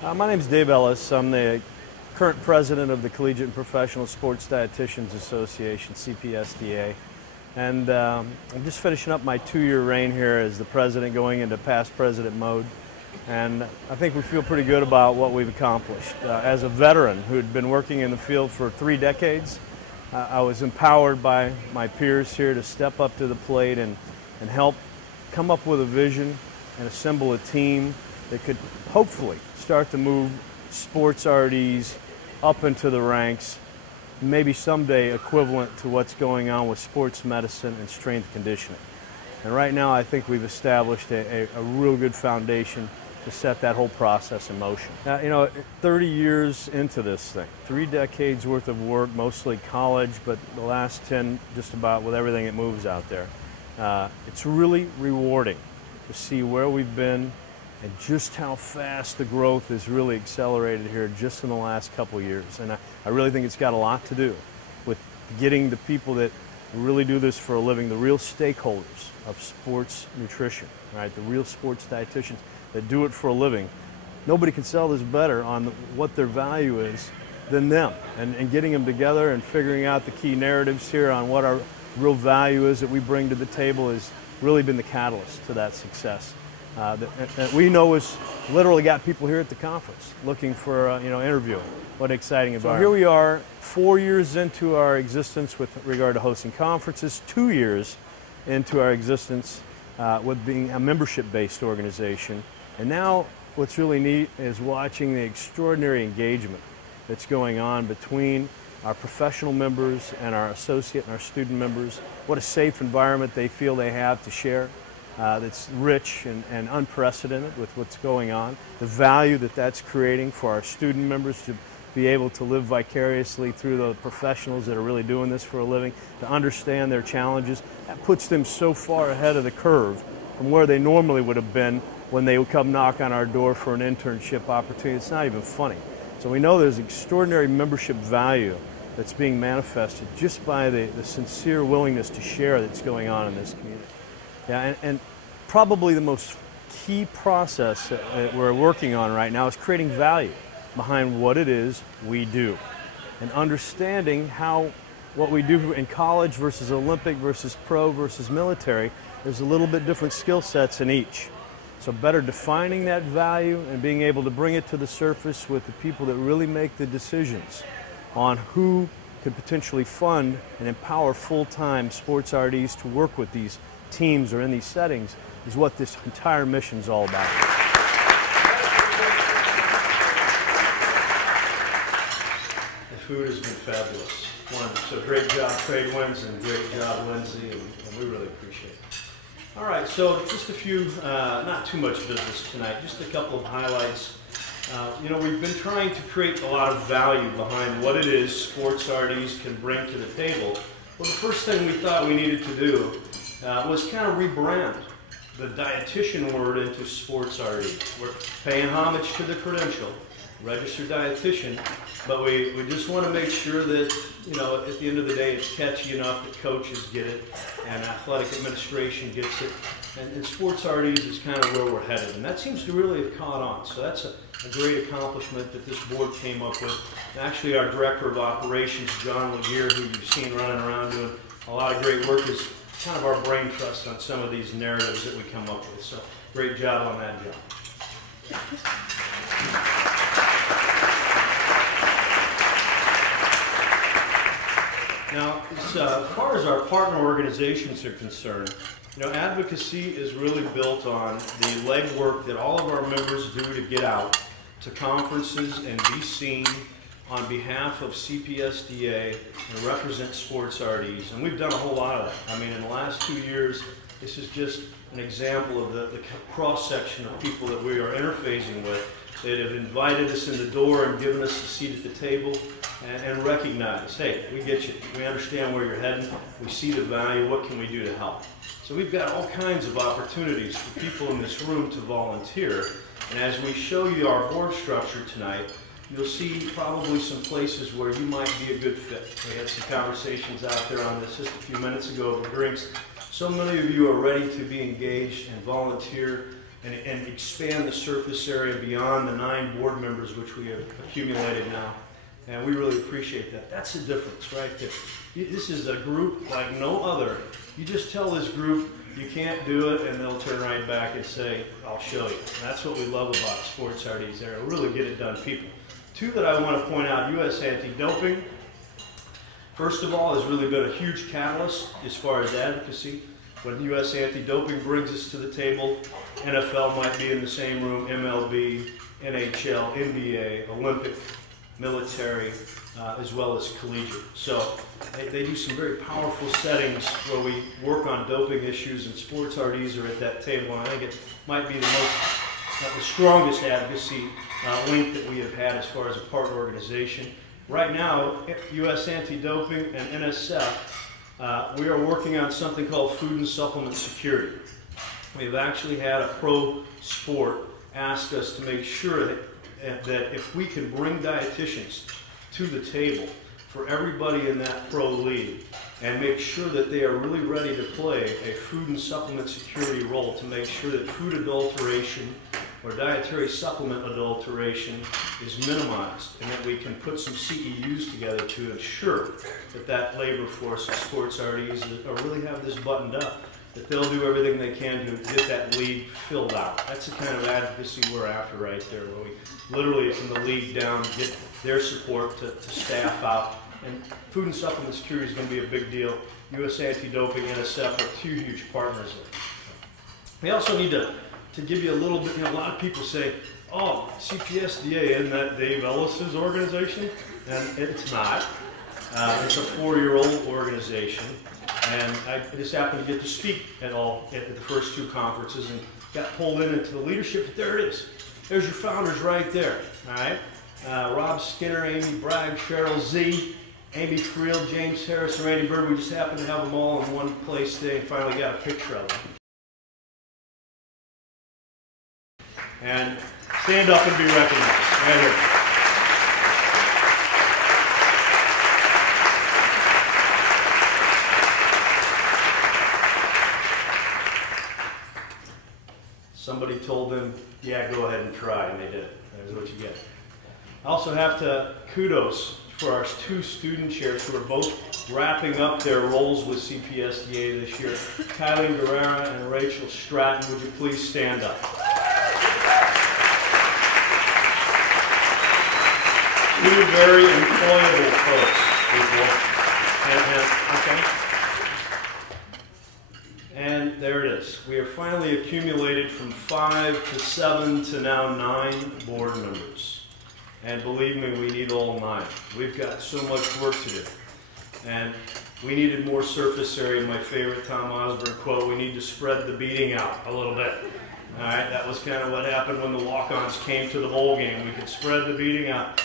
My name is Dave Ellis. I'm the current president of the Collegiate and Professional Sports Dietitians Association, CPSDA. And I'm just finishing up my 2-year reign here as the president, going into past president mode. And I think we feel pretty good about what we've accomplished. As a veteran who had been working in the field for 3 decades, I was empowered by my peers here to step up to the plate and help come up with a vision and assemble a team that could hopefully start to move sports RDs up into the ranks, maybe someday equivalent to what's going on with sports medicine and strength conditioning. And right now I think we've established a real good foundation to set that whole process in motion. Now, you know, 30 years into this thing, 3 decades worth of work, mostly college, but the last 10 just about with everything that moves out there. It's really rewarding to see where we've been and just how fast the growth has really accelerated here just in the last couple years. And I really think it's got a lot to do with getting the people that really do this for a living, the real stakeholders of sports nutrition, right? The real sports dietitians that do it for a living. Nobody can sell this better on what their value is than them. And getting them together and figuring out the key narratives here on what our real value is that we bring to the table has really been the catalyst to that success. That we know has literally got people here at the conference looking for, interviewing. What an exciting environment. So here we are, 4 years into our existence with regard to hosting conferences, 2 years into our existence with being a membership-based organization. And now what's really neat is watching the extraordinary engagement that's going on between our professional members and our associate and our student members. What a safe environment they feel they have to share. That's rich and unprecedented with what's going on. The value that that's creating for our student members to be able to live vicariously through the professionals that are really doing this for a living, to understand their challenges. That puts them so far ahead of the curve from where they normally would have been when they would come knock on our door for an internship opportunity. It's not even funny. So we know there's extraordinary membership value that's being manifested just by the sincere willingness to share that's going on in this community. Yeah, and probably the most key process that we're working on right now is creating value behind what it is we do and understanding how what we do in college versus Olympic versus pro versus military, there's a little bit different skill sets in each. So better defining that value and being able to bring it to the surface with the people that really make the decisions on who could potentially fund and empower full-time sports RDs to work with these teams or in these settings is what this entire mission is all about. The food has been fabulous. So great job, Trade Winds, and great job, Lindsay, and we really appreciate it. All right, so just a few, not too much business tonight, just a couple of highlights. We've been trying to create a lot of value behind what it is sports RDs can bring to the table. Well, the first thing we thought we needed to do was kind of rebrand the dietitian word into sports RD. We're paying homage to the credential, registered dietitian, but we just want to make sure that, at the end of the day, it's catchy enough that coaches get it and athletic administration gets it. And sports RDs is kind of where we're headed. And that seems to really have caught on. So that's a great accomplishment that this board came up with. And actually, our director of operations, John Laguerre, who you've seen running around doing a lot of great work, is kind of our brain trust on some of these narratives that we come up with. So great job on that, John. Now, as far as our partner organizations are concerned, advocacy is really built on the legwork that all of our members do to get out to conferences and be seen on behalf of CPSDA and represent sports RDs. And we've done a whole lot of that. I mean, in the last 2 years, this is just an example of the cross-section of people that we are interfacing with that have invited us in the door and given us a seat at the table and recognize, hey, we get you. We understand where you're heading. We see the value. What can we do to help? So we've got all kinds of opportunities for people in this room to volunteer. And as we show you our board structure tonight, you'll see probably some places where you might be a good fit. We had some conversations out there on this just a few minutes ago over drinks. So many of you are ready to be engaged and volunteer and expand the surface area beyond the 9 board members which we have accumulated now. And we really appreciate that. That's the difference right there. This is a group like no other. You just tell this group you can't do it and they'll turn right back and say, I'll show you. And that's what we love about sports RDs. They're really get it done people. 2 that I want to point out, U.S. Anti-Doping. First of all, has really been a huge catalyst as far as advocacy. When U.S. Anti-Doping brings us to the table, NFL might be in the same room, MLB, NHL, NBA, Olympic, military, as well as collegiate. So they do some very powerful settings where we work on doping issues, and sports RDs are at that table. And I think it might be the strongest advocacy link that we have had as far as a partner organization. Right now, U.S. Anti-Doping and NSF, we are working on something called food and supplement security. We've actually had a pro sport ask us to make sure that if we can bring dietitians to the table for everybody in that pro league and make sure that they are really ready to play a food and supplement security role to make sure that food adulteration or dietary supplement adulteration is minimized, and that we can put some CEUs together to ensure that that labor force of sports RDs really have this buttoned up, that they'll do everything they can to get that league filled out. That's the kind of advocacy we're after right there, where we literally from the league down get their support to staff out. And food and supplement security is going to be a big deal. U.S. Anti-Doping, NSF are 2 huge partners there. We also need to give you a little bit, a lot of people say, oh, CPSDA, isn't that Dave Ellis's organization? And it's not. It's a 4-year-old organization. And I just happened to get to speak at the first 2 conferences and got pulled into the leadership, but there it is. There's your founders right there, all right? Rob Skinner, Amy Bragg, Cheryl Z, Amy Friel, James Harris, and Randy Bird. We just happened to have them all in one place today and finally got a picture of them. And stand up and be recognized, right here. Somebody told them, yeah, go ahead and try, and they did it. There's what you get. I also have to kudos for our 2 student chairs who are both wrapping up their roles with CPSDA this year. Kylie Guerrera and Rachel Stratton, would you please stand up? 2 very employable folks. And there it is. We are finally accumulated from 5 to 7 to now 9 board members. And believe me, we need all 9. We've got so much work to do. And we needed more surface area. My favorite Tom Osborne quote, we need to spread the beating out a little bit. All right, that was kind of what happened when the walk-ons came to the bowl game. We could spread the beating out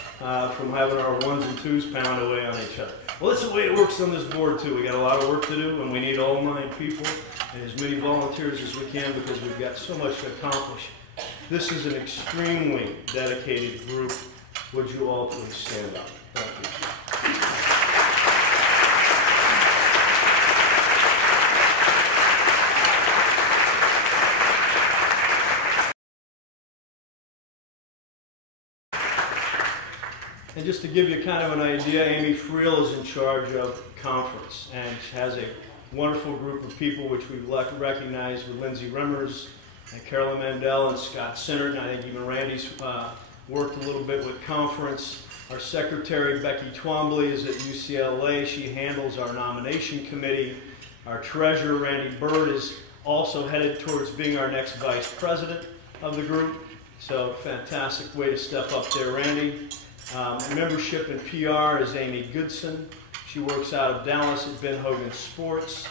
from having our 1s and 2s pound away on each other. Well, that's the way it works on this board, too. We got a lot of work to do, and we need all 9 people and as many volunteers as we can because we've got so much to accomplish. This is an extremely dedicated group. Would you all please stand up? Thank you. And just to give you kind of an idea, Amy Friel is in charge of conference, and she has a wonderful group of people which we've recognized with Lindsay Remmers and Carolyn Mandel and Scott Sinnert, and I think even Randy's worked a little bit with conference. Our secretary, Becky Twombly, is at UCLA. She handles our nomination committee. Our treasurer, Randy Bird, is also headed towards being our next vice president of the group. So fantastic way to step up there, Randy. Membership and PR is Amy Goodson. She works out of Dallas at Ben Hogan Sports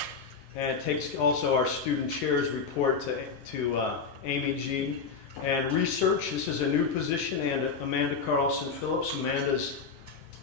and takes also our student chairs report to Amy G. And research, this is a new position, and Amanda Carlson-Phillips. Amanda's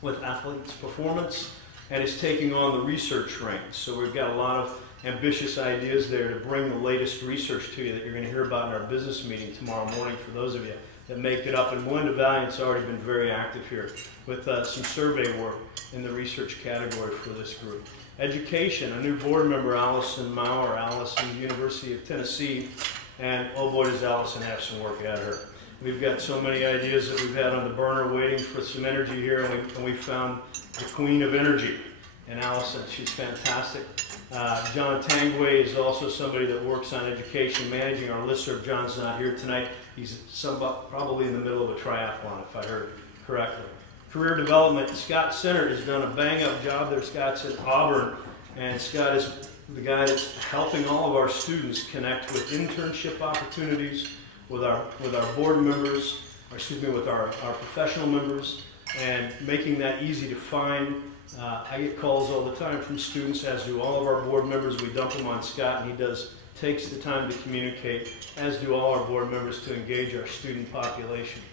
with Athletes Performance and is taking on the research ranks. So we've got a lot of ambitious ideas there to bring the latest research to you that you're going to hear about in our business meeting tomorrow morning for those of you that make it up. And Melinda Valiant's already been very active here with some survey work in the research category for this group. Education, a new board member, Allison Maurer, Allison, University of Tennessee, And oh boy, does Allison have some work ahead of her. We've got so many ideas that we've had on the burner waiting for some energy here, and we found the queen of energy in Allison. She's fantastic. John Tangway is also somebody that works on education, managing our listserv. John's not here tonight. He's probably in the middle of a triathlon, if I heard correctly. Career development, Scott Center has done a bang-up job there. Scott's at Auburn, and Scott is the guy that's helping all of our students connect with internship opportunities, with our board members, with our professional members, and making that easy to find. I get calls all the time from students, as do all of our board members. We dump them on Scott, and he takes the time to communicate, as do all our board members, to engage our student population.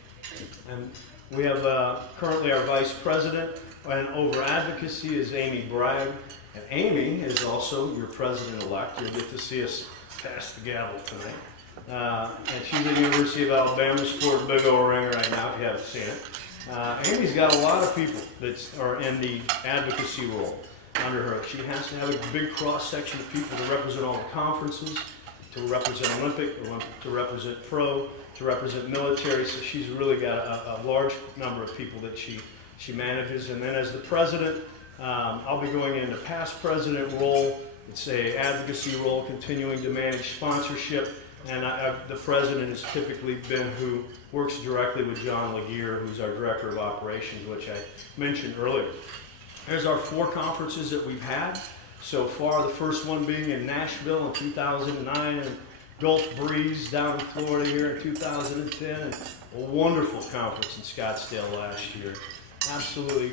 And we have currently our vice president and over advocacy is Amy Bragg. And Amy is also your president-elect. You'll get to see us pass the gavel tonight. And she's at the University of Alabama, sporting a big old ring right now, if you haven't seen it. Amy's got a lot of people that are in the advocacy role under her. She has to have a big cross-section of people to represent all the conferences, to represent Olympic, to represent pro, to represent military. So she's really got a large number of people that she manages. And then as the president, I'll be going into past president role. It's a advocacy role, continuing to manage sponsorship. And the president has typically been who works directly with John Laguerre, who's our director of operations, which I mentioned earlier. There's our 4 conferences that we've had so far. The first one being in Nashville in 2009, and Gulf Breeze down in Florida here in 2010, and a wonderful conference in Scottsdale last year. Absolutely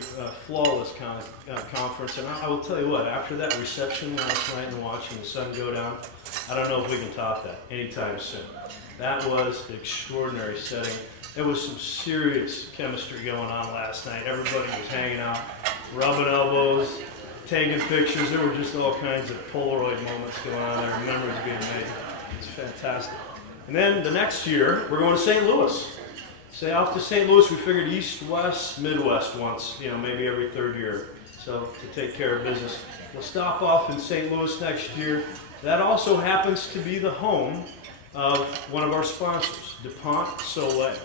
flawless conference. And I will tell you what, after that reception last night and watching the sun go down, I don't know if we can top that anytime soon. That was an extraordinary setting. There was some serious chemistry going on last night. Everybody was hanging out, rubbing elbows, taking pictures. There were just all kinds of Polaroid moments going on there, memories being made. It's fantastic. And then the next year, we're going to St. Louis. Say off to St. Louis, we figured East, West, Midwest once, maybe every 3rd year. So to take care of business. We'll stop off in St. Louis next year. That also happens to be the home of one of our sponsors, DuPont Soleil.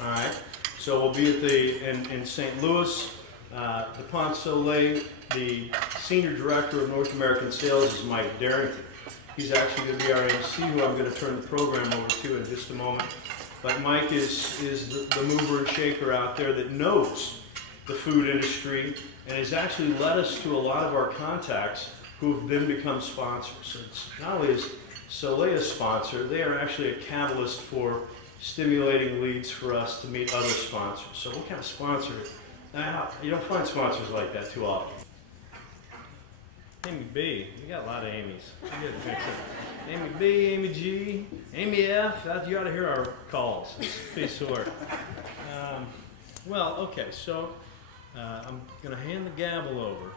All right, so we'll be at in St. Louis. DuPont Soleil, the Senior Director of North American Sales is Mike Darrington. He's actually going to be our MC, who I'm going to turn the program over to in just a moment. But Mike is the mover and shaker out there that knows the food industry and has actually led us to a lot of our contacts who have then become sponsors. So it's not only is Soleil a sponsor, they are actually a catalyst for stimulating leads for us to meet other sponsors. So what kind of sponsor? You don't find sponsors like that too often. Amy B. You got a lot of Amy's. You got to mix it. Amy B, Amy G, Amy F. You ought to hear our calls. It's a piece of work. Well, okay, so I'm going to hand the gavel over.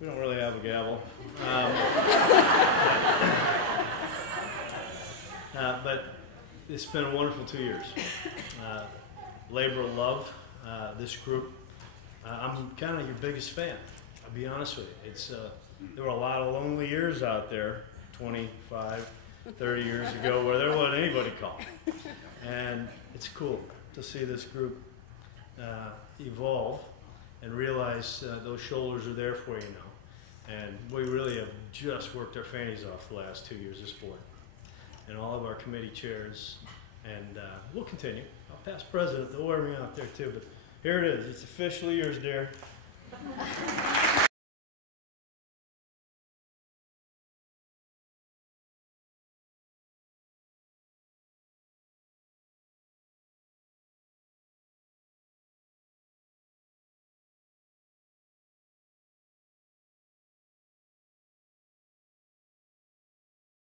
We don't really have a gavel. But it's been a wonderful 2 years. Labor of love, this group. I'm kind of your biggest fan. I'll be honest with you. There were a lot of lonely years out there 25, 30 years ago where there wasn't anybody calling. And it's cool to see this group evolve and realize those shoulders are there for you now. And we really have just worked our fannies off the last 2 years this board. And all of our committee chairs. And we'll continue. Our past president, they'll wear me out there too. But here it is. It's officially yours, dear.